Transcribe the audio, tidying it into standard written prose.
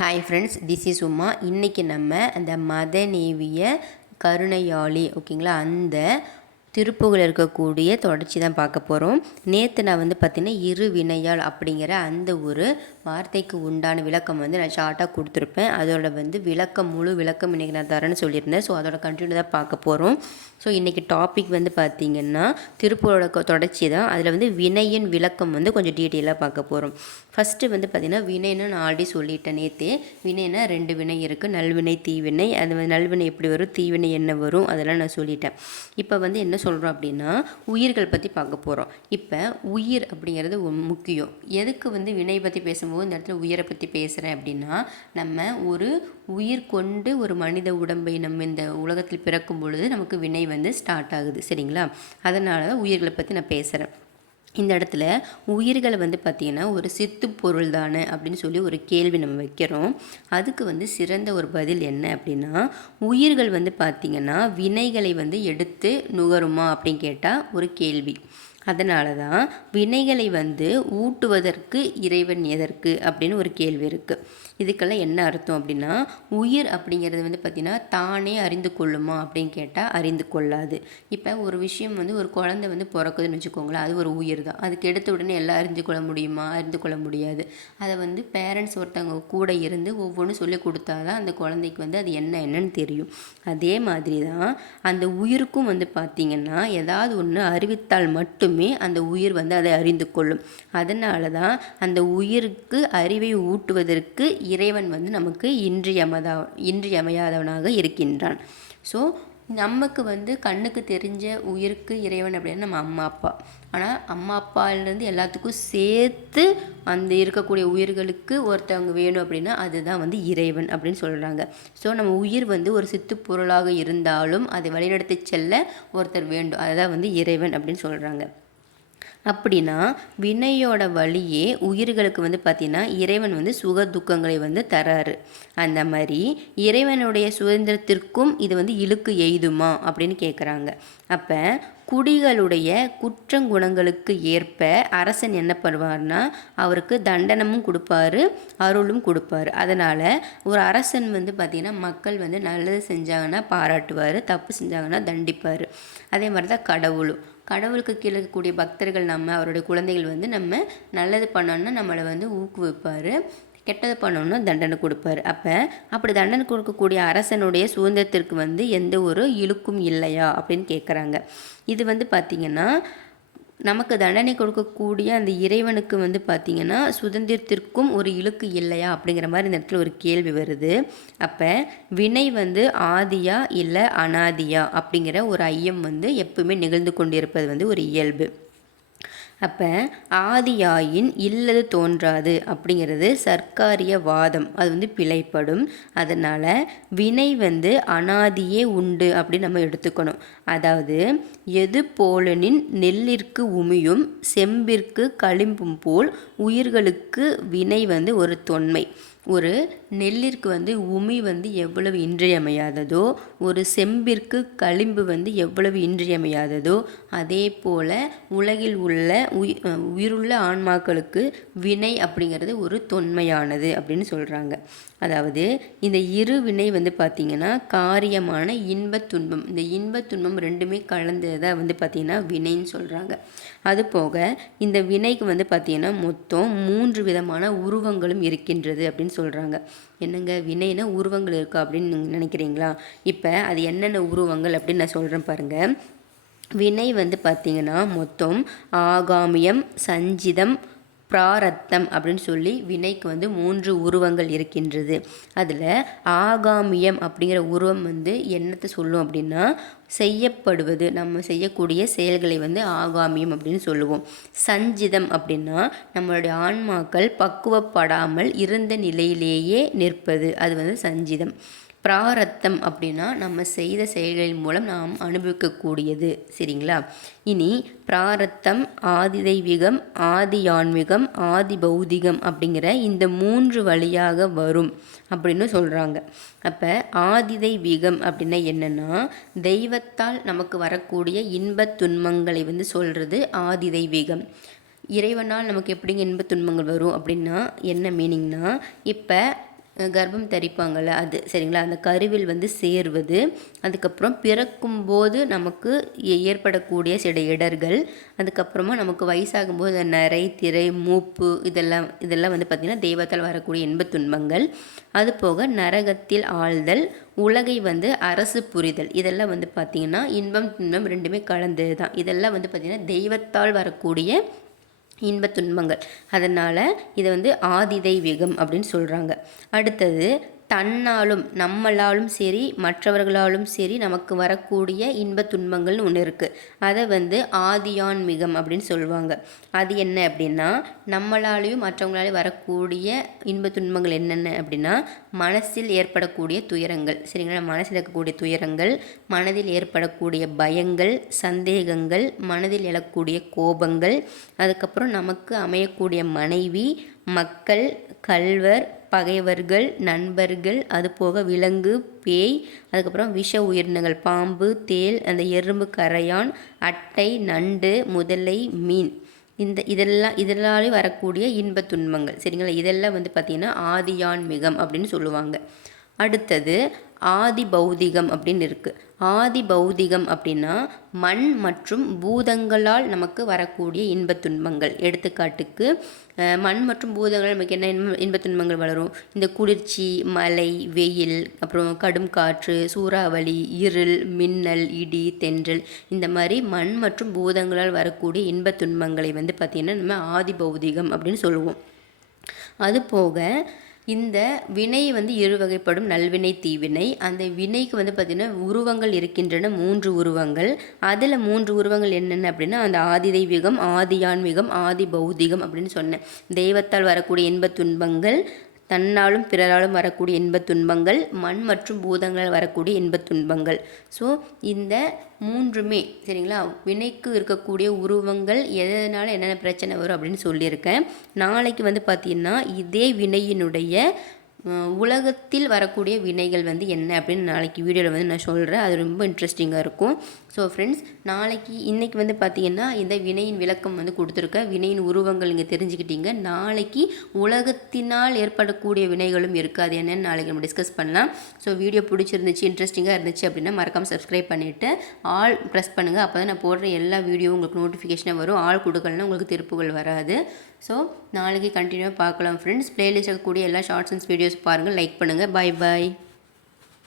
Hi friends, this is Uma. இன்றைக்கி நம்ம அந்த மதநேவிய கருணையாளி ஓகேங்களா, அந்த திருப்புகள் இருக்கக்கூடிய தொடர்ச்சி தான் பார்க்க போகிறோம். நேற்று நான் பார்த்திங்கன்னா இரு வினையால் அப்படிங்கிற அந்த ஒரு வார்த்தைக்கு உண்டான விளக்கம் நான் ஷார்ட்டாக கொடுத்துருப்பேன். அதோட விளக்கம் முழு விளக்கம் இன்றைக்கி நான் தரேன்னு சொல்லியிருந்தேன். ஸோ அதோட கண்டினியூ தான் பார்க்க போகிறோம். ஸோ இன்றைக்கி டாபிக் பார்த்திங்கன்னா திருப்புகளோட தொடர்ச்சி தான். அதில் வினையின் விளக்கம் கொஞ்சம் டீட்டெயிலாக பார்க்க போகிறோம். ஃபஸ்ட்டு பார்த்திங்கன்னா வினைன்னு நான் ஆல்ரெடி சொல்லிட்டேன் நேற்றே. வினைனா 2 வினை இருக்குது, நல்வினை தீவினை. அது நல்வினை எப்படி வரும், தீவினை என்ன வரும், அதெல்லாம் நான் சொல்லிட்டேன். இப்போ என்ன சொல்கிறோம் அப்படின்னா உயிர்கள் பற்றி பார்க்க போகிறோம். இப்போ உயிர் அப்படிங்கிறது முக்கியம். எதுக்கு வினை பற்றி பேசும்போது இந்த இடத்துல உயிரை பற்றி பேசுகிறேன் அப்படின்னா, நம்ம ஒரு உயிர் கொண்டு ஒரு மனித உடம்பை நம்ம இந்த உலகத்தில் பிறக்கும் பொழுது நமக்கு வினை ஸ்டார்ட் ஆகுது. சரிங்களா? அதனால தான் உயிர்களை பற்றி நான் பேசுகிறேன். இந்த இடத்துல உயிர்களை பார்த்திங்கன்னா ஒரு சித்து பொருள் தானே அப்படின்னு சொல்லி ஒரு கேள்வி நம்ம வைக்கிறோம். அதுக்கு சிறந்த ஒரு பதில் என்ன அப்படின்னா, உயிர்கள் பார்த்திங்கன்னா வினைகளை எடுத்து நுகருமா அப்படின்னு கேட்டால் ஒரு கேள்வி. அதனால தான் வினைகளை ஊட்டுவதற்கு இறைவன் எதற்கு அப்படின்னு ஒரு கேள்வி இருக்குது. இதுக்கெல்லாம் என்ன அர்த்தம் அப்படின்னா, உயிர் அப்படிங்கிறது பார்த்திங்கன்னா தானே அறிந்து கொள்ளுமா அப்படின்னு கேட்டால் அறிந்து கொள்ளாது. இப்போ ஒரு விஷயம் ஒரு குழந்தை பிறக்குதுன்னு வச்சுக்கோங்களேன், அது ஒரு உயிர் தான். அதுக்கு எடுத்த உடனே எல்லாம் அறிந்து கொள்ள முடியுமா? அறிந்து கொள்ள முடியாது. அதை பேரண்ட்ஸ் ஒருத்தவங்க கூட இருந்து ஒவ்வொன்றும் சொல்லி கொடுத்தா தான் அந்த குழந்தைக்கு அது என்னன்னு தெரியும். அதே மாதிரி தான் அந்த உயிருக்கும் பார்த்திங்கன்னா ஏதாவது ஒன்று அறிவித்தால் மட்டுமே அந்த உயிர் அதை அறிந்து கொள்ளும். அதனால தான் அந்த உயிருக்கு அறிவை ஊட்டுவதற்கு இறைவன் நமக்கு இன்றியமையாதவனாக இருக்கின்றான். ஸோ நமக்கு கண்ணுக்கு தெரிஞ்ச உயிருக்கு இறைவன் அப்படின்னா நம்ம அம்மா அப்பா. ஆனால் அம்மா அப்பாலேருந்து எல்லாத்துக்கும் சேர்த்து அந்த இருக்கக்கூடிய உயிர்களுக்கு ஒருத்தவங்க வேணும் அப்படின்னா அதுதான் இறைவன் அப்படின்னு சொல்கிறாங்க. ஸோ நம்ம உயிர் ஒரு சித்து பொருளாக இருந்தாலும் அதை வழிநடத்தி செல்ல ஒருத்தர் வேண்டும், அதுதான் இறைவன் அப்படின்னு சொல்கிறாங்க. அப்படின்னா வினையோட வழியே உயிர்களுக்கு பார்த்திங்கன்னா இறைவன் சுக துக்கங்களை தராரு. அந்த மாதிரி இறைவனுடைய சுதந்திரத்திற்கும் இது இழுக்கு எய்துமா அப்படின்னு கேட்குறாங்க. அப்போ குடிகளுடைய குற்றங்குணங்களுக்கு ஏற்ப அரசன் என்ன பண்ணுவார்னா அவருக்கு தண்டனமும் கொடுப்பாரு, அருளும் கொடுப்பாரு. அதனால் ஒரு அரசன் பார்த்திங்கன்னா மக்கள் நல்லது செஞ்சாங்கன்னா பாராட்டுவார், தப்பு செஞ்சாங்கன்னா தண்டிப்பார். அதே மாதிரி தான் கடவுளுக்கு கீழே இருக்கக்கூடிய பக்தர்கள் நம்ம அவருடைய குழந்தைகள் நம்ம நல்லது பண்ணோன்னா நம்மளை ஊக்குவிப்பார், கெட்டது பண்ணோன்னா தண்டனை கொடுப்பாரு. அப்படி தண்டனை கொடுக்கக்கூடிய அரசனுடைய சுதந்திரத்திற்கு எந்த ஒரு இழுக்கும் இல்லையா அப்படின்னு கேட்குறாங்க. இது பார்த்திங்கன்னா நமக்கு தண்டனை கொடுக்கக்கூடிய அந்த இறைவனுக்கு பார்த்திங்கன்னா சுதந்திரத்திற்கும் ஒரு இழுக்கு இல்லையா அப்படிங்கிற மாதிரி இந்த இடத்துல ஒரு கேள்வி வருது. அப்போ வினை ஆதியா இல்லை அனாதியா அப்படிங்கிற ஒரு ஐயம் எப்பவுமே நிகழ்ந்து கொண்டிருப்பது ஒரு இயல்பு. அப்போ ஆதியாயின் இல்லது தோன்றாது அப்படிங்கிறது சர்க்காரிய வாதம், அது பிழைப்படும். அதனால் வினை அனாதியே உண்டு அப்படின்னு நம்ம எடுத்துக்கணும். அதாவது எது போலனின் நெல்லிற்கு உமியும் செம்பிற்கு களிம்பும் போல் உயிர்களுக்கு வினை ஒரு தொன்மை. ஒரு நெல்லிற்கு உமி எவ்வளவு இன்றியமையாததோ, ஒரு செம்பிற்கு களிம்பு எவ்வளவு இன்றியமையாததோ, அதே போல் உலகில் உள்ள உயிருள்ள ஆன்மாக்களுக்கு வினை அப்படிங்கிறது ஒரு தொன்மையானது அப்படின்னு சொல்கிறாங்க. அதாவது இந்த இரு வினை பார்த்திங்கன்னா காரியமான இன்பத் துன்பம், இந்த இன்பத் துன்பம் ரெண்டுமே கலந்ததை பார்த்திங்கன்னா வினைன்னு சொல்கிறாங்க. அதுபோக இந்த வினைக்கு பார்த்திங்கன்னா மொத்தம் 3 விதமான உருவங்களும் இருக்கின்றது அப்படின்னு சொல்கிறாங்க. என்னங்க வினைனா உருவங்கள் இருக்கா அப்படின்னு நினைக்கிறீங்களா? இப்போ அது என்னென்ன உருவங்கள் அப்படின்னு நான் சொல்கிறேன் பாருங்கள். வினை பார்த்திங்கன்னா மொத்தம் ஆகாமியம், சஞ்சிதம், பிராரத்தம் அப்படின்னு சொல்லி வினைக்கு 3 உருவங்கள் இருக்கின்றது. அதில் ஆகாமியம் அப்படிங்கிற உருவம் என்னத்தை சொல்லும் அப்படின்னா செய்யப்படுவது, நம்ம செய்யக்கூடிய செயல்களை ஆகாமியம் அப்படின்னு சொல்லுவோம். சஞ்சிதம் அப்படின்னா நம்மளுடைய ஆன்மாக்கள் பக்குவப்படாமல் இருந்த நிலையிலேயே நிற்பது, அது சஞ்சிதம். பிராரத்தம் அப்படின்னா நம்ம செய்த செயல்களின் மூலம் நாம் அனுபவிக்கக்கூடியது. சரிங்களா? இனி பிராரத்தம், ஆதி தெய்வீகம், ஆதி ஆன்மீகம், ஆதி பௌதிகம் அப்படிங்கிற இந்த 3 வழியாக வரும் அப்படின்னு சொல்கிறாங்க. அப்போ ஆதி தெய்வீகம் அப்படின்னா என்னென்னா தெய்வத்தால் நமக்கு வரக்கூடிய இன்பத் துன்பங்களை சொல்கிறது ஆதி தெய்வீகம். இறைவனால் நமக்கு எப்படிங்க இன்பத் துன்பங்கள் வரும் அப்படின்னா என்ன மீனிங்னா, இப்போ கர்ப்பம் தரிப்பாங்கள்ல அது சரிங்களா, அந்த கருவில் வந்து சேர்வது, அதுக்கப்புறம் பிறக்கும்போது நமக்கு ஏற்படக்கூடிய சில இடர்கள், அதுக்கப்புறமா நமக்கு வயசாகும்போது அந்த நரை திரை மூப்பு இதெல்லாம் வந்து பார்த்திங்கன்னா தெய்வத்தால் வரக்கூடிய இன்பத் துன்பங்கள். அது போக நரகத்தில் ஆழ்தல், உலகை வந்து அரசு புரிதல், இதெல்லாம் வந்து பார்த்திங்கன்னா இன்பம் துன்பம் ரெண்டுமே கலந்தது தான். இதெல்லாம் வந்து பார்த்திங்கன்னா தெய்வத்தால் வரக்கூடிய இன்பத் துன்பங்கள். அதனால் இதை வந்து ஆதிதெய்வீகம் அப்படின்னு சொல்கிறாங்க. அடுத்தது தன்னாலும் நம்மளாலும் சரி மற்றவர்களாலும் சரி நமக்கு வரக்கூடிய இன்பத் துன்பங்கள்னு ஒன்று இருக்குது. அதை வந்து ஆதியான்மிகம் அப்படின்னு சொல்லுவாங்க. அது என்ன அப்படின்னா, நம்மளாலேயும் மற்றவங்களாலேயும் வரக்கூடிய இன்பத் துன்பங்கள் என்னென்ன அப்படின்னா, மனசில் ஏற்படக்கூடிய துயரங்கள் சரிங்களா, மனசில் இருக்கக்கூடிய துயரங்கள், மனதில் ஏற்படக்கூடிய பயங்கள், சந்தேகங்கள், மனதில் எழக்கூடிய கோபங்கள், அதுக்கப்புறம் நமக்கு அமையக்கூடிய மனைவி, மக்கள், கள்வர், பகைவர்கள், நண்பர்கள், அது போக விலங்கு, பேய், அதுக்கப்புறம் விஷ உயிரினங்கள், பாம்பு, தேள், அந்த எறும்பு, கரையான், அட்டை, நண்டு, முதலை, மீன், இதெல்லாலே வரக்கூடிய இன்பத் துன்பங்கள் சரிங்களா. இதெல்லாம் வந்து பார்த்திங்கன்னா ஆதியான்மிகம் அப்படின்னு சொல்லுவாங்க. அடுத்தது ஆதி பௌதிகம் அப்படின்னு இருக்குது. ஆதி பௌதிகம் அப்படின்னா மண் மற்றும் பூதங்களால் நமக்கு வரக்கூடிய இன்பத் துன்பங்கள். எடுத்துக்காட்டுக்கு மண் மற்றும் பூதங்களால் நமக்கு என்ன இன்பத் துன்பங்கள் வளரும், இந்த குளிர்ச்சி, மழை, வெயில், அப்புறம் கடும் காற்று, சூறாவளி, இருள், மின்னல், இடி, தென்றல், இந்த மாதிரி மண் மற்றும் பூதங்களால் வரக்கூடிய இன்பத் துன்பங்களை வந்து பார்த்திங்கன்னா நம்ம ஆதி பௌதிகம் அப்படின்னு சொல்லுவோம். அதுபோக இந்த வினை வந்து இரு வகைப்படும், நல்வினை தீவினை. அந்த வினைக்கு வந்து பார்த்திங்கன்னா உருவங்கள் இருக்கின்றன, 3 உருவங்கள். அதில் 3 உருவங்கள் என்னென்ன அப்படின்னா, அந்த ஆதி தெய்வீகம், ஆதியான்மிகம், ஆதி பௌதிகம் அப்படின்னு சொன்னேன். தெய்வத்தால் வரக்கூடிய இன்பத் துன்பங்கள், தன்னாலும் பிறராலும் வரக்கூடிய இன்பத் துன்பங்கள், மண் மற்றும் பூதங்களால் வரக்கூடிய இன்பத் துன்பங்கள். ஸோ இந்த 3மே சரிங்களா, வினைக்கு இருக்கக்கூடிய உருவங்கள், எதனால் என்னென்ன பிரச்சனை வரும் அப்படின்னு சொல்லியிருக்கேன். நாளைக்கு வந்து பார்த்திங்கன்னா இதே வினையினுடைய உலகத்தில் வரக்கூடிய வினைகள் வந்து என்ன அப்படின்னு நாளைக்கு வீடியோவில் வந்து நான் சொல்கிறேன். அது ரொம்ப இன்ட்ரெஸ்டிங்காக இருக்கும். ஸோ ஃப்ரெண்ட்ஸ், இன்றைக்கி வந்து பார்த்திங்கன்னா இந்த வினையின் விளக்கம் வந்து கொடுத்துருக்கேன். வினையின் உருவங்கள் இங்கே தெரிஞ்சுக்கிட்டீங்க. நாளைக்கு உலகத்தினால் ஏற்படக்கூடிய வினைகளும் இருக்குது. அது என்னென்னு நாளைக்கு நம்ம டிஸ்கஸ் பண்ணலாம். ஸோ வீடியோ பிடிச்சிருந்துச்சு, இன்ட்ரெஸ்டிங்காக இருந்துச்சு அப்படின்னா மறக்காமல் சப்ஸ்கிரைப் பண்ணிவிட்டு ஆல் ப்ரெஸ் பண்ணுங்கள். அப்போ தான் நான் போடுற எல்லா வீடியோவும் உங்களுக்கு நோட்டிஃபிகேஷனாக வரும். ஆள் கொடுக்கலன்னா உங்களுக்கு திருப்புகள் வராது. ஸோ நாளைக்கு கண்டினியூவாக பார்க்கலாம் ஃப்ரெண்ட்ஸ். ப்ளேலிஸ்ட் இருக்கக்கூடிய எல்லா ஷார்ட்ஸ் அண்ட் வீடியோஸ் பாருங்கள், லைக் பண்ணுங்கள். பாய் பாய்.